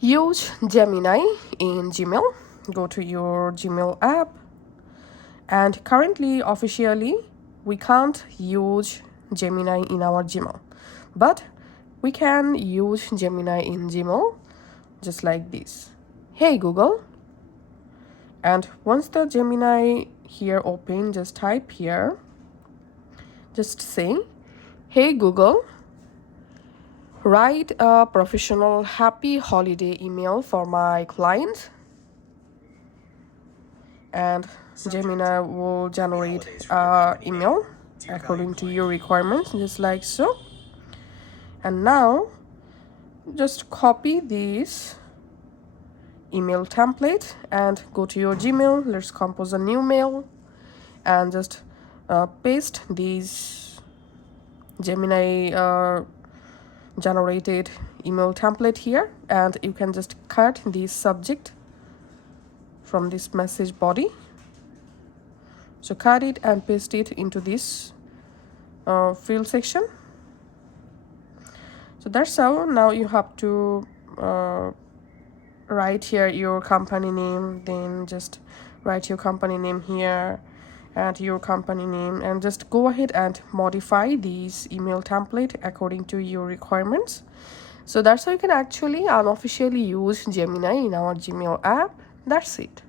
Use Gemini in Gmail. Go to your Gmail app, and currently officially we can't use Gemini in our Gmail, but we can use Gemini in Gmail just like this. Hey Google. And once the Gemini here open, just type here, just say, hey Google, write a professional happy holiday email for my client. And Gemini will generate an email according to your requirements, just like so. And now just copy this email template and go to your Gmail. Let's compose a new mail and just paste these Gemini generated email template here, and you can just cut the subject from this message body. So cut it and paste it into this field section. So that's how. Now you have to write here your company name, then just write your company name here and your company name, and just go ahead and modify these email template according to your requirements. So that's how you can actually unofficially use Gemini in our Gmail app. That's it.